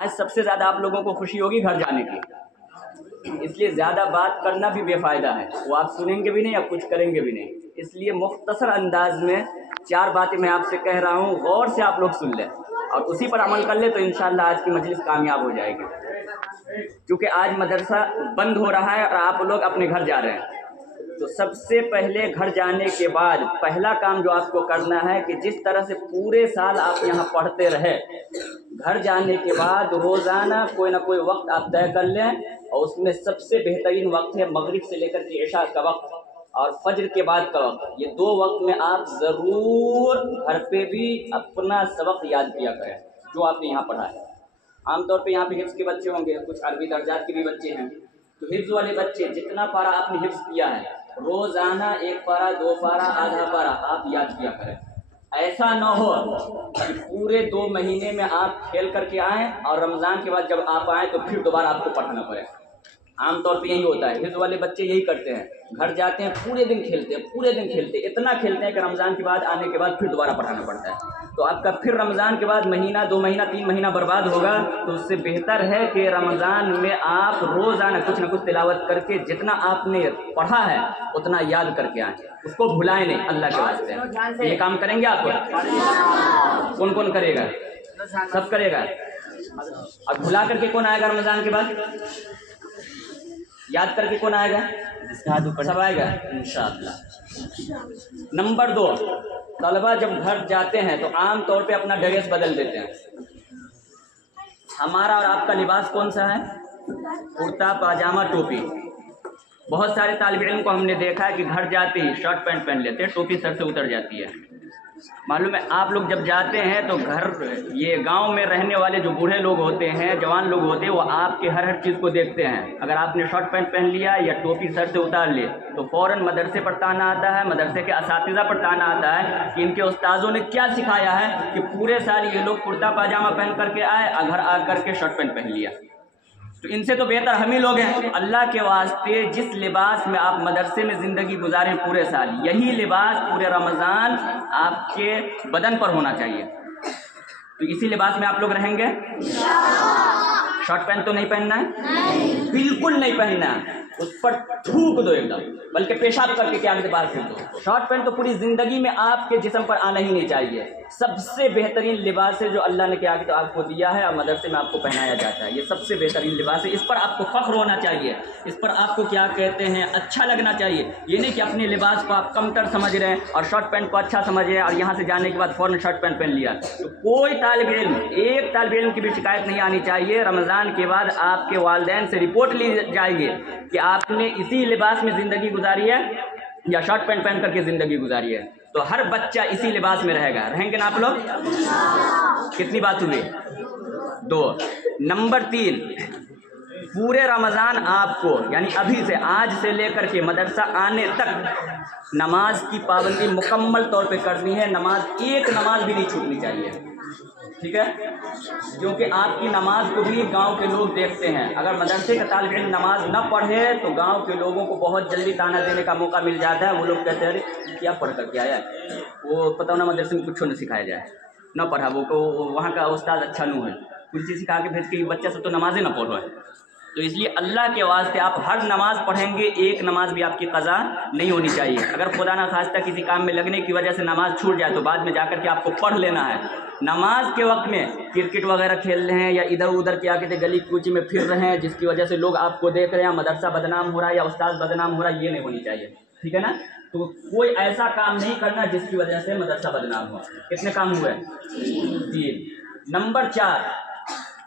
आज सबसे ज़्यादा आप लोगों को खुशी होगी घर जाने की, इसलिए ज़्यादा बात करना भी बेफ़ायदा है, वो आप सुनेंगे भी नहीं, आप कुछ करेंगे भी नहीं। इसलिए मुख्तसर अंदाज में 4 बातें मैं आपसे कह रहा हूँ, गौर से आप लोग सुन लें और उसी पर अमल कर ले तो इंशाअल्लाह आज की मजलिस कामयाब हो जाएगी। क्योंकि आज मदरसा बंद हो रहा है और आप लोग अपने घर जा रहे हैं, तो सबसे पहले घर जाने के बाद पहला काम जो आपको करना है कि जिस तरह से पूरे साल आप यहाँ पढ़ते रहे, घर जाने के बाद रोज़ाना कोई ना कोई वक्त आप तय कर लें और उसमें सबसे बेहतरीन वक्त है मगरिब से लेकर के इशा का वक्त और फज्र के बाद का वक्त। ये 2 वक्त में आप ज़रूर घर पे भी अपना सबक याद किया करें जो आपने यहाँ पढ़ा है। आमतौर पे यहाँ पे हिफ्ज़ के बच्चे होंगे, कुछ अरबी दर्जात के भी बच्चे हैं, तो हिफ्ज़ वाले बच्चे जितना पारा आपने हिफ्ज़ किया है रोज़ाना 1 पारा 2 पारा आधा पारा आप याद किया करें। ऐसा ना हो कि पूरे 2 महीने में आप खेल करके आएँ और रमज़ान के बाद जब आप आएँ तो फिर दोबारा आपको पढ़ना पड़े। आमतौर पे यही होता है, हिफ्ज़ वाले बच्चे यही करते हैं, घर जाते हैं पूरे दिन खेलते हैं, पूरे दिन खेलते हैं, इतना खेलते हैं कि रमज़ान के बाद आने के बाद फिर दोबारा पढ़ाना पड़ता है। तो आपका फिर रमज़ान के बाद महीना 2 महीना 3 महीना बर्बाद होगा। तो उससे बेहतर है कि रमज़ान में आप रोज़ाना कुछ ना कुछ तिलावत करके जितना आपने पढ़ा है उतना याद करके आएँ, उसको भुलाएं नहीं अल्लाह के वास्ते। ये काम करेंगे आप? कौन कौन करेगा? सब करेगा। और भुला करके कौन आएगा रमज़ान के बाद? याद करके कौन आएगा? सब आएगा इंशाअल्लाह। नंबर 2, तलबा जब घर जाते हैं तो आम तौर पे अपना ड्रेस बदल देते हैं। हमारा और आपका लिबास कौन सा है? कुर्ता पाजामा टोपी। बहुत सारे तालिब इल्म को हमने देखा है कि घर जाते ही शर्ट पैंट पहन लेते हैं, टोपी सर से उतर जाती है। मालूम है आप लोग जब जाते हैं तो घर, ये गांव में रहने वाले जो बूढ़े लोग होते हैं, जवान लोग होते हैं, वो आपके हर चीज़ को देखते हैं। अगर आपने शर्ट पैंट पहन लिया या टोपी सर से उतार ली तो फ़ौरन मदरसे पर ताना आता है, मदरसे के असातिज़ा पर ताना आता है कि इनके उस्ताज़ों ने क्या सिखाया है कि पूरे साल ये लोग कुर्ता पाजामा पहन करके आए और घर आ करके शर्ट पैंट पहन लिया। तो इनसे तो बेहतर हम ही लोग हैं। अल्लाह के वास्ते जिस लिबास में आप मदरसे में ज़िंदगी गुजारें पूरे साल, यही लिबास पूरे रमज़ान आपके बदन पर होना चाहिए। तो इसी लिबास में आप लोग रहेंगे। शर्ट पैंट तो नहीं पहनना है, बिल्कुल नहीं पहनना है, उस पर थूक दो एकदम, बल्कि पेशाब करके क्या से बाहर फेंक दो। शर्ट पैंट तो पूरी ज़िंदगी में आपके जिस्म पर आना ही नहीं चाहिए। सबसे बेहतरीन लिबास है जो अल्लाह ने क्या तो आपको दिया है और मदरसे में आपको पहनाया जाता है, ये सबसे बेहतरीन लिबास है। इस पर आपको फ़ख्र होना चाहिए, इस पर आपको क्या कहते हैं अच्छा लगना चाहिए। ये नहीं कि अपने लिबास को आप कमतर समझ रहे हैं और शर्ट पैंट को अच्छा समझ रहे हैं और यहाँ से जाने के बाद फ़ौरन शर्ट पैंट पहन लिया। तो कोई तालिब इल्म, एक तालिब इल्म की भी शिकायत नहीं आनी चाहिए। रमज़ान के बाद आपके वालिदैन से रिपोर्ट ली जाएगी कि आपने इसी लिबास में ज़िंदगी गुजारी है या शर्ट पैंट पहन करके ज़िंदगी गुजारी है। तो हर बच्चा इसी लिबास में रहेगा। रहेंगे ना आप लोग? कितनी बात हुई? 2। नंबर 3, पूरे रमज़ान आपको यानी अभी से, आज से लेकर के मदरसा आने तक नमाज की पाबंदी मुकम्मल तौर पे करनी है। नमाज, एक नमाज भी नहीं छूटनी चाहिए, ठीक है? क्योंकि आपकी नमाज को भी गांव के लोग देखते हैं। अगर मदरसे का तालिब इल्म नमाज न पढ़े तो गांव के लोगों को बहुत जल्दी ताना देने का मौका मिल जाता है। वो लोग कहते हैं अरे क्या पढ़ कर के आया, वो पता ना मदरसे में कुछ न सिखाया जाए, न पढ़ा, वो को वहाँ का उस्ताद अच्छा नहीं है, कुछ चीज़ सिखा के भेज के बच्चा सब तो नमाजें न पढ़ रहा है। तो इसलिए अल्लाह के वास्ते आप हर नमाज पढ़ेंगे, एक नमाज भी आपकी क़ज़ा नहीं होनी चाहिए। अगर खुदा ना खास्ता किसी काम में लगने की वजह से नमाज छूट जाए तो बाद में जाकर के आपको पढ़ लेना है। नमाज के वक्त में क्रिकेट वगैरह खेल रहे हैं या इधर उधर क्या कहते गली कूची में फिर रहे हैं जिसकी वजह से लोग आपको देख रहे हैं, मदरसा बदनाम हो रहा है या उस्ताद बदनाम हो रहा है, ये नहीं होनी चाहिए, ठीक है ना? तो कोई ऐसा काम नहीं करना जिसकी वजह से मदरसा बदनाम हो। कितने काम हुए? 3। नंबर 4,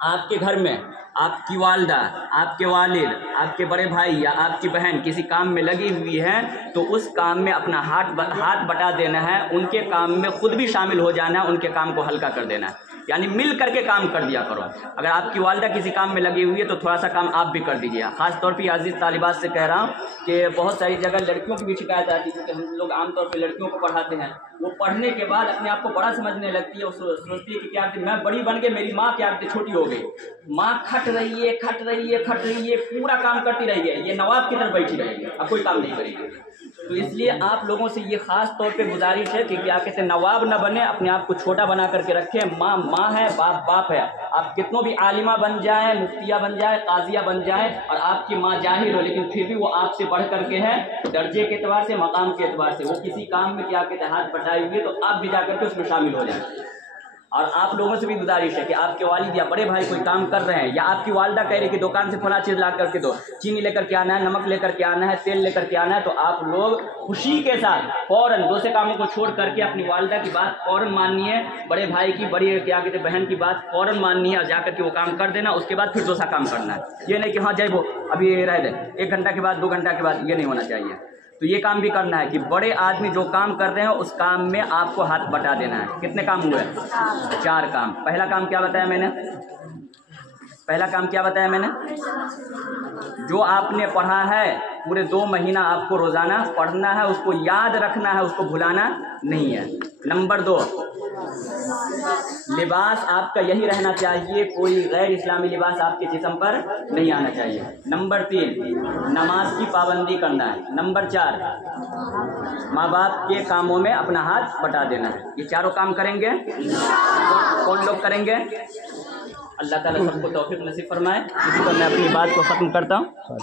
आपके घर में आपकी वालदा, आपके वालिद, आपके बड़े भाई या आपकी बहन किसी काम में लगी हुई है तो उस काम में अपना हाथ बटा देना है, उनके काम में खुद भी शामिल हो जाना है, उनके काम को हल्का कर देना है, यानी मिल करके काम कर दिया करो। अगर आपकी वालदा किसी काम में लगी हुई है तो थोड़ा सा काम आप भी कर दीजिए। ख़ास तौर पे अजीज़ तालिबात से कह रहा हूँ कि बहुत सारी जगह लड़कियों की भी शिकायत आती है, क्योंकि हम लोग आमतौर पे लड़कियों को पढ़ाते हैं। वो पढ़ने के बाद अपने आप को बड़ा समझने लगती है, वो सोचती है कि क्या मैं बड़ी बन गई, मेरी माँ क्या छोटी हो गई। माँ खट रही है, पूरा काम करती रही है, ये नवाब की तरफ बैठी रहेगी, अब कोई काम नहीं करेगी। तो इसलिए आप लोगों से ये खास तौर पे गुजारिश है कि क्या कहते हैं, नवाब न बने, अपने आप को छोटा बना करके रखें। माँ माँ है, बाप बाप है। आप कितनों भी आलिमा बन जाए, मुफ्तिया बन जाए, काजिया बन जाए, और आपकी माँ जाहिल हो, लेकिन फिर भी वो आपसे बढ़ करके है दर्जे के एतबार से, मकाम के एतबार से। वो किसी काम में क्या कहते हैं हाथ बटाई हुई है, तो आप भी जाकर के उसमें शामिल हो जाए। और आप लोगों से भी गुजारिश है कि आपके वालिद या बड़े भाई कोई काम कर रहे हैं, या आपकी वालिदा कह रही है कि दुकान से फला चीज़ ला करके दो, चीनी लेकर के आना है, नमक लेकर के आना है, तेल लेकर के आना है, तो आप लोग खुशी के साथ फ़ौरन दूसरे कामों को छोड़ करके अपनी वालिदा की बात फ़ौरन माननी है, बड़े भाई की, बड़ी क्या कहते हैं बहन की बात फ़ौरन माननी है, और जाकर के वो काम कर देना। उसके बाद फिर दूसरा काम करना है। ये नहीं कि हाँ जय वो अभी रह दे, 1 घंटा के बाद 2 घंटा के बाद, ये नहीं होना चाहिए। तो ये काम भी करना है कि बड़े आदमी जो काम कर रहे हैं उस काम में आपको हाथ बटा देना है। कितने काम हुए? 4 काम। पहला काम क्या बताया मैंने? पहला काम क्या बताया मैंने? जो आपने पढ़ा है पूरे 2 महीना आपको रोज़ाना पढ़ना है, उसको याद रखना है, उसको भुलाना नहीं है। नंबर 2, लिबास आपका यही रहना चाहिए, कोई गैर इस्लामी लिबास आपके जिस्म पर नहीं आना चाहिए। नंबर 3, नमाज की पाबंदी करना है। नंबर 4, माँ बाप के कामों में अपना हाथ बटा देना है। ये चारों काम करेंगे। कौन लोग करेंगे? अल्लाह ताला सबको तौफीक नसीब फरमाए। इसी पर मैं अपनी बात को ख़त्म करता हूँ।